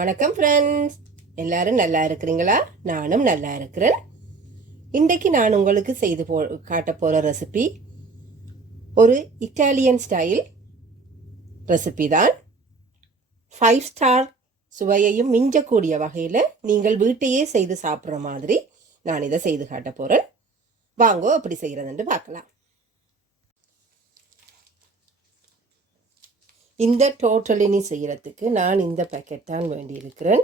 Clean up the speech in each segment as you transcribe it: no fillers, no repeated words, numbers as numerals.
வணக்கம் ஃப்ரெண்ட்ஸ், எல்லாரும் நல்லா இருக்கிறீங்களா? நானும் நல்லா இருக்கிறேன். இன்றைக்கு நான் உங்களுக்கு செய்து காட்ட போகிற ரெசிபி ஒரு இட்டாலியன் ஸ்டைல் ரெசிபி தான். 5 ஸ்டார் சுவையையும் மிஞ்சக்கூடிய வகையில் நீங்கள் வீட்டையே செய்து சாப்பிட்ற மாதிரி நான் இதை செய்து காட்ட போகிறேன். வாங்கோ எப்படி செய்கிறதுன்னு பார்க்கலாம். இந்த டோட்டலினி செய்கிறதுக்கு நான் இந்த பேக்கெட் தான் வேண்டியிருக்கிறேன்.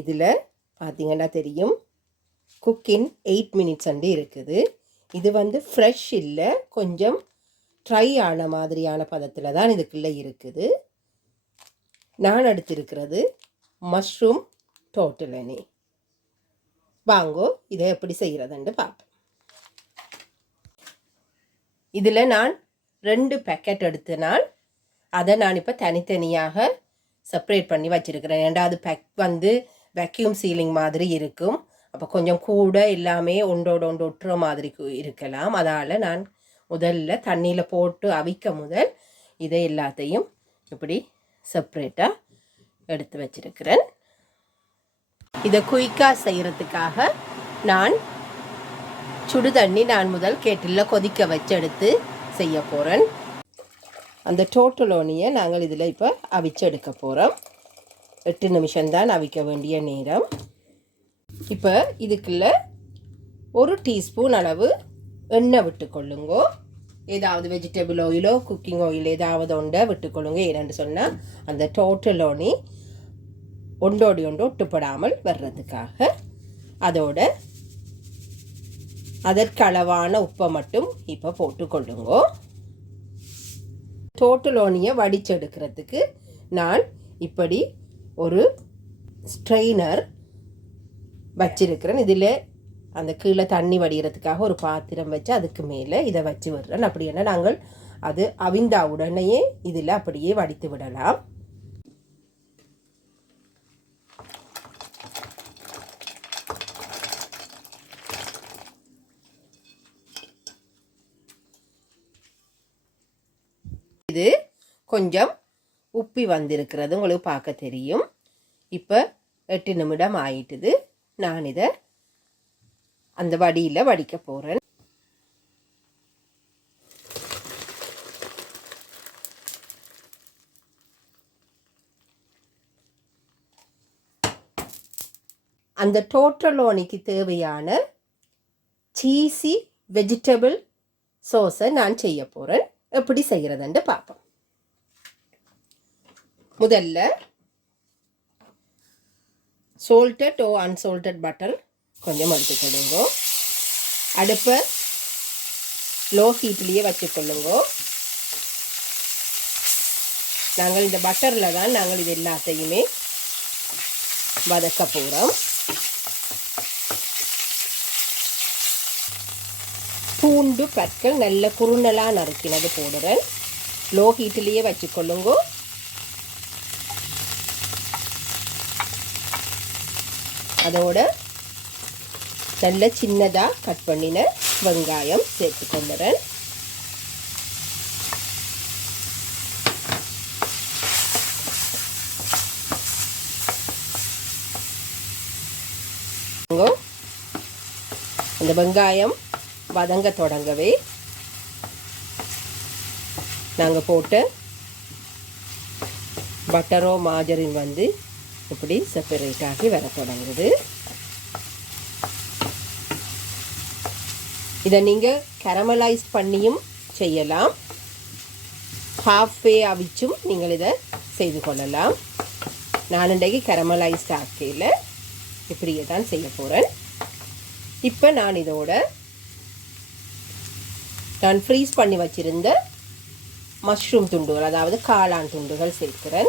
இதில் பார்த்தீங்கன்னா தெரியும், குக்கின் 8 மினிட்ஸ் அண்டு இருக்குது. இது ஃப்ரெஷ் இல்லை, கொஞ்சம் ட்ரை ஆன மாதிரியான பதத்தில் தான் இதுக்குள்ளே இருக்குது. நான் எடுத்திருக்கிறது மஷ்ரூம் டோட்டலினி. வாங்கோ இதை எப்படி செய்கிறதுன்னு பார்ப்போம். இதில் நான் 2 பேக்கெட் எடுத்தனால் அதை நான் இப்போ தனித்தனியாக செப்ரேட் பண்ணி வச்சுருக்கிறேன். 2வது பேக் வேக்யூம் சீலிங் மாதிரி இருக்கும். அப்போ கொஞ்சம் கூட எல்லாமே ஒன்றோடு ஒட்டுற மாதிரி இருக்கலாம். அதால் நான் முதல்ல தண்ணியில் போட்டு அவிக்க முதல் இதை எல்லாத்தையும் இப்படி செப்ரேட்டாக எடுத்து வச்சிருக்கிறேன். இதை குயிக்காக செய்கிறதுக்காக நான் சுடு தண்ணி முதல் கேட்டில் கொதிக்க வச்சு எடுத்து செய்ய போகிறேன். அந்த டோட்டலோனியை நாங்கள் இதில் இப்போ அவிச்சு எடுக்க போகிறோம். 8 நிமிஷம்தான் அவிக்க வேண்டிய நேரம். இப்போ இதுக்குள்ள 1 டீஸ்பூன் அளவு எண்ணெய் விட்டுக்கொள்ளுங்கோ. ஏதாவது வெஜிடபிள் ஆயிலோ குக்கிங் ஆயில் ஏதாவது ஒன்றை விட்டுக்கொள்ளுங்க. ஏன்னு சொன்னால் அந்த டோட்டலோனி ஒன்றோடி ஒன்று ஒட்டுப்படாமல் வர்றதுக்காக. அதோட அதற்களவான உப்பை மட்டும் இப்போ போட்டுக்கொள்ளுங்கோ. டோட்டலோனியை வடிச்செடுக்கிறதுக்கு நான் இப்படி ஒரு ஸ்ட்ரெயினர் வச்சிருக்கிறேன். இதில் அந்த கீழே தண்ணி வடிகிறதுக்காக ஒரு பாத்திரம் வச்சு அதுக்கு மேலே இதை வச்சு விடுறேன். அப்படின்னா நாங்கள் அது அவிந்தா உடனேயே இதில் அப்படியே வடித்து விடலாம். இது கொஞ்சம் உப்பி வந்திருக்கிறது உங்களுக்கு பார்க்க தெரியும். இப்போ 8 நிமிடம் ஆயிட்டுது. நான் இதை அந்த வடியில் வடிக்க போகிறேன். அந்த டோட்டலோனிக்கு தேவையான சீஸி வெஜிடபிள் சோஸை நான் செய்ய போகிறேன். எப்படி செய்கிறதுன்னு பார்ப்போம். முதல்ல சால்டட் ஓ அன்சால்டட் பட்டர் கொஞ்சம் எடுத்துக்கொள்ளுங்க. அடுப்பை லோ ஹீட்லேயே வச்சுக்கொள்ளுங்க. நாங்கள் இந்த பட்டரில் தான் நாங்கள் இது எல்லாத்தையுமே வதக்க போகிறோம். பூண்டு பற்கள் நல்ல குறுநலாக நறுக்கினது போடுறேன். லோ ஹீட்டிலேயே வச்சுக்கொள்ளுங்க. அதோட நல்ல சின்னதாக கட் பண்ணின வெங்காயம் சேர்த்துக்கொள்ளுறேன். அந்த வெங்காயம் வதங்க தொடங்கவே நாங்கள் போட்ட பட்டரோ மாஜரின் இப்படி செப்பரேட் ஆகி வர தொடங்குது. இதை நீங்கள் கேரமலைஸ் பண்ணியும் செய்யலாம், ஹாஃப்வே அவிச்சும் நீங்கள் இதை செய்து கொள்ளலாம். நான் இன்றைக்கு கேரமலைஸ்ட் ஆக்கையில் இப்படியே தான் செய்ய போகிறேன். இப்போ நான் இதோட நான் ஃப்ரீஸ் பண்ணி வச்சுருந்த மஷ்ரூம் துண்டுகள், அதாவது காளான் துண்டுகள் சேர்க்கிறேன்.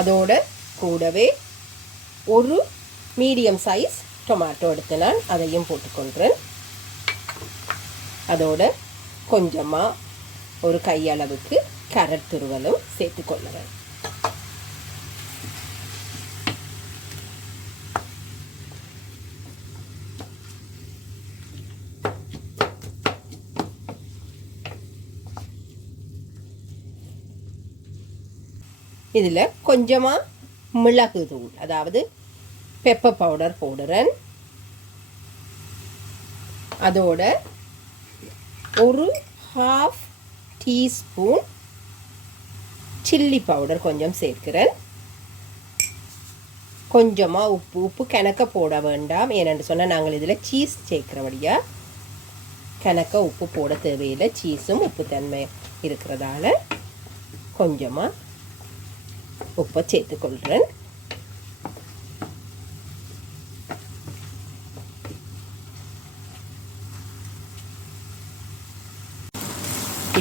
அதோட கூடவே ஒரு மீடியம் சைஸ் டொமேட்டோ எடுத்து நான் அதையும் போட்டுக்கொள்கிறேன். அதோட கொஞ்சமாக ஒரு கையளவுக்கு கேரட் துருவலும் சேர்த்துக்கொள்ளுறேன். இதில் கொஞ்சமாக மிளகு தூள், அதாவது பெப்பர் பவுடர் போடுறேன். அதோட ஒரு 1/2 டீஸ்பூன் சில்லி பவுடர் கொஞ்சம் சேர்க்கிறேன். கொஞ்சமாக உப்பு கணக்க போட வேண்டாம். ஏனென்று சொன்னால் நாங்கள் இதில் சீஸ் சேர்க்கிறபடியாக கணக்க உப்பு போட தேவையில்லை. சீஸும் உப்பு தன்மை இருக்கிறதால கொஞ்சமாக உப்பை சேர்த்துக்கொள்கிறேன்.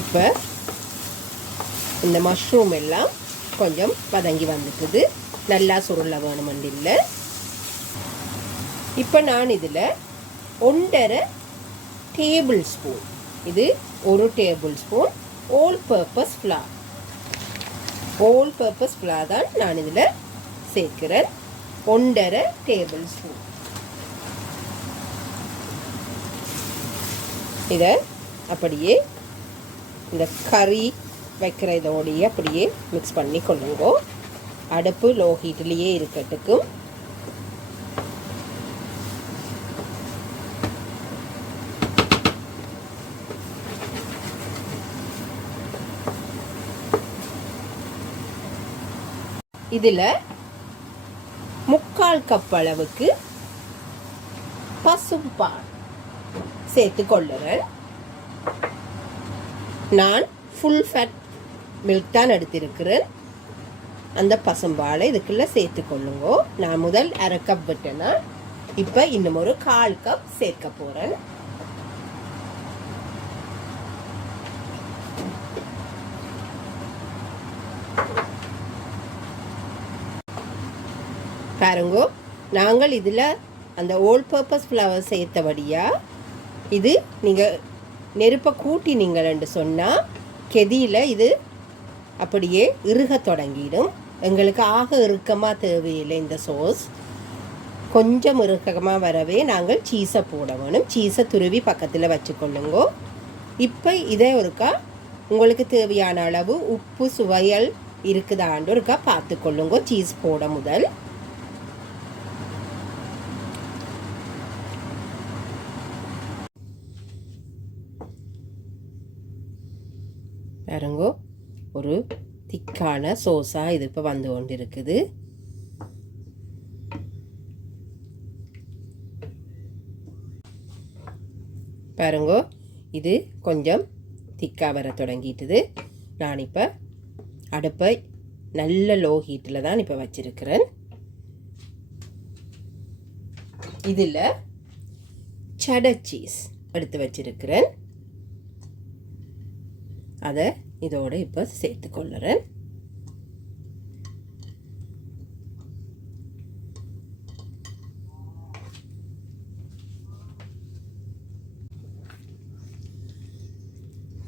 இப்போ இந்த மஷ்ரூம் எல்லாம் கொஞ்சம் வதங்கி வந்துட்டுது. நல்லா சுருள வேணுமென்று இல்லை. இப்போ நான் இதில் 1.5 டேபிள் ஸ்பூன், இது 1 table spoon all purpose flower தான் நான் இதில் சேர்க்கிறேன். 1.5 டேபிள் ஸ்பூன். இதை அப்படியே இந்த கறி வைக்கிற இதோடையே அப்படியே மிக்ஸ் பண்ணி கொள்ளுங்க. அடுப்பு லோ ஹீட்லேயே இருக்கட்டுக்கும். இதில் 3/4 கப் அளவுக்கு பசும்பால் சேர்த்து கொள்ளுறேன். நான் ஃபுல் ஃபேட் மில்க் தான் எடுத்திருக்கிறேன். அந்த பசும்பாலை இதுக்குள்ளே சேர்த்து கொள்ளுங்க. நான் முதல் 1/2 கப் விட்டேன்னா இப்போ இன்னும் ஒரு 1/4 கப் சேர்க்க போகிறேன். பாருங்க, நாங்கள் இதில் அந்த ஆல் பர்பஸ் ஃப்ளவர் சேர்த்தபடியாக இது நீங்கள் நெருப்பை கூட்டினீங்கள்னு சொன்னால் கெதியில் இது அப்படியே இறுக தொடங்கிடும். எங்களுக்கு ஆக இறுக்கமாக தேவையில்லை. இந்த சோஸ் கொஞ்சம் இறுக்கமாக வரவே நாங்கள் சீஸை போட வேணும். சீஸை துருவி பக்கத்தில் வச்சுக்கொள்ளுங்க. இப்போ இதே ஒருக்கா உங்களுக்கு தேவையான அளவு உப்பு சுவையல் இருக்குதான்னு ஒருக்கா பார்த்துக்கொள்ளுங்க சீஸ் போட முதல். பாருங்க, ஒரு திக்கான சோஸாக இது இப்போ வந்து கொண்டு இருக்குது. பாருங்க, இது கொஞ்சம் திக்காக வர தொடங்கிட்டுது. நான் இப்போ அடுப்பை நல்ல லோ ஹீட்டில் தான் இப்போ வச்சிருக்கிறேன். இதில் செடர் சீஸ் எடுத்து வச்சிருக்கிறேன். அதை இதோடு இப்போ சேர்த்துக்கொள்ளுறேன்.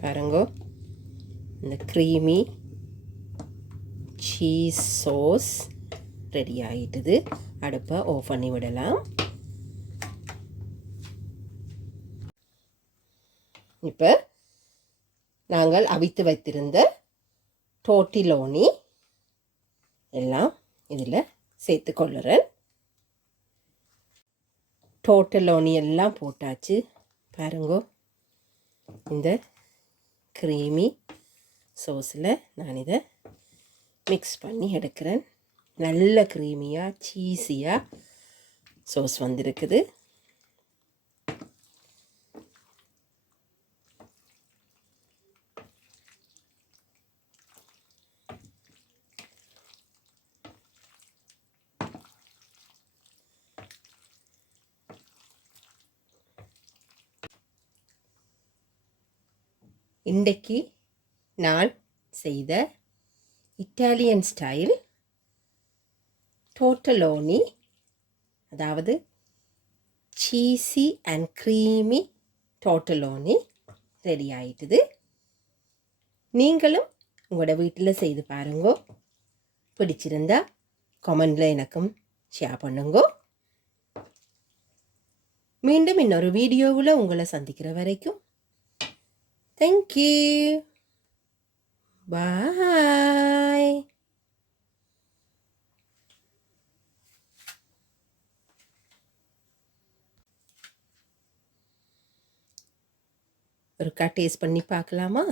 பாருங்க, இந்த க்ரீமி சீஸ் சோஸ் ரெடி ஆகிட்டுது. அடுப்பை ஆஃப் பண்ணி விடலாம். இப்போ நாங்கள் அவித்து வைத்திருந்த டோர்ட்டிலோனி எல்லாம் இதில் சேர்த்து கொள்ளுறேன். டோர்ட்டிலோனி எல்லாம் போட்டாச்சு. பாருங்க, இந்த க்ரீமி சோஸில் நான் இதை மிக்ஸ் பண்ணி எடுக்கிறேன். நல்ல க்ரீமியாக சீஸியாக சோஸ் வந்திருக்குது. இன்றைக்கு நான் செய்த இட்டாலியன் ஸ்டைல் டோர்ட்டலோனி, அதாவது சீஸி அண்ட் க்ரீமி டோர்ட்டலோனி ரெடி ஆகிட்டுது. நீங்களும் உங்களோட வீட்டில் செய்து பாருங்க. பிடிச்சிருந்தா கமெண்டில் எனக்கும் ஷேர் பண்ணுங்க. மீண்டும் இன்னொரு வீடியோவில் உங்களை சந்திக்கிற வரைக்கும் thank you. Bye. ஒருக்கா டேஸ்ட் பண்ணி பார்க்கலாமா?